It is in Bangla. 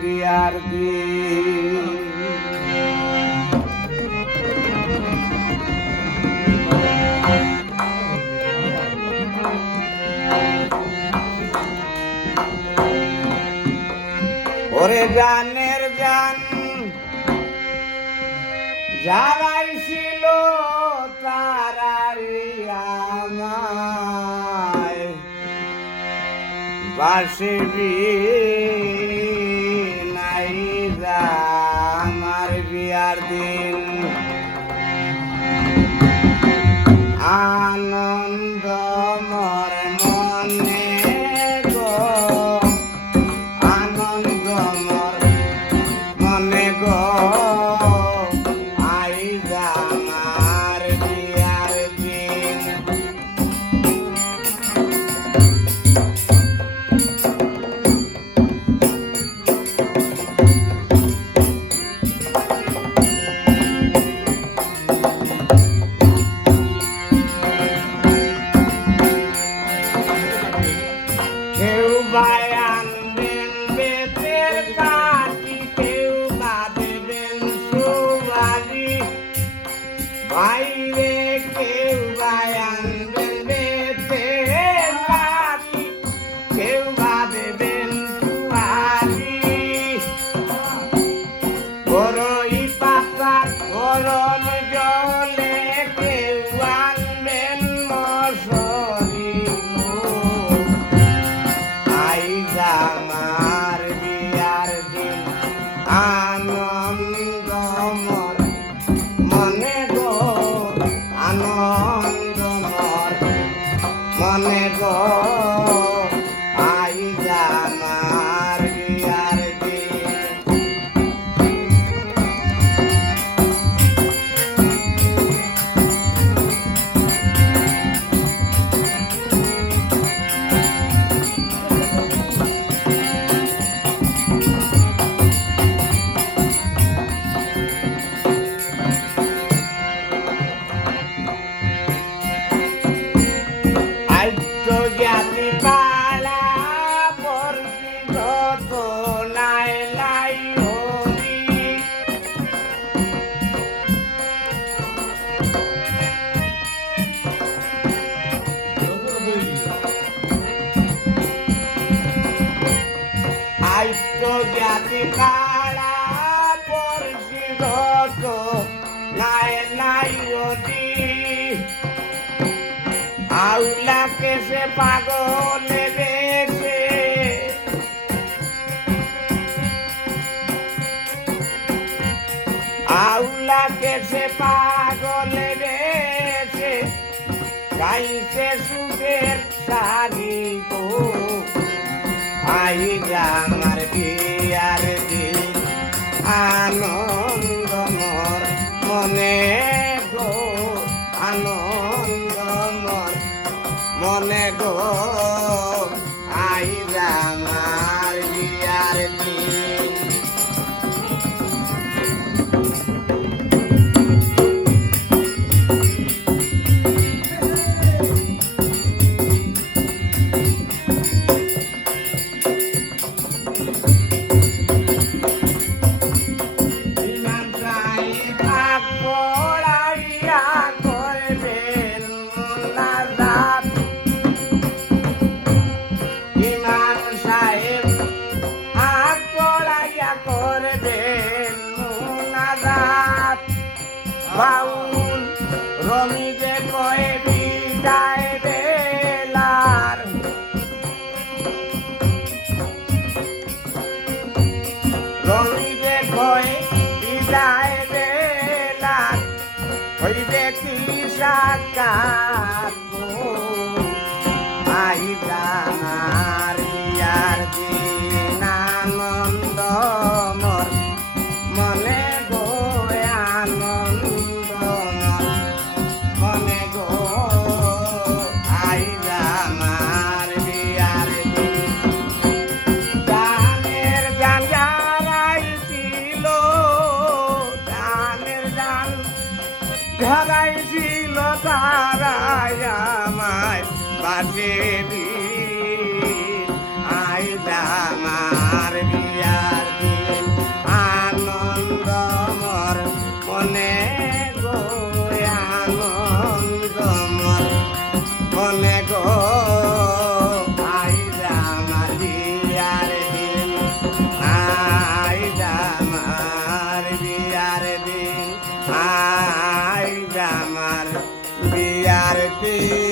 বিয়ার দিন। ওরে জানের জান যারাই ছিল তারাই আমায় ஆர் বাই আনবেন বেতের কাঠি কেউ বা দেবেন সুবারি। বাইরে কেউ বাই আনবেন বেতের কাঠি কেউ বা দেবেন সুবারি। বড়ই মনে গো আইতো জাতি পরছি যত নাই নাই হরি আউলাকে সে পাগল বেছে আউলাকে সে পাগল বেছে গাইছে সুখের শাড়ি গো আই আমার মনে গো রমি যে কয়ে বিদায় বেলার। রমি যে কয়ে বিদায় বেলার হইবে কি সাকাত আইদার ধরাইছিল তারাই আমায় বাজে আইলা day.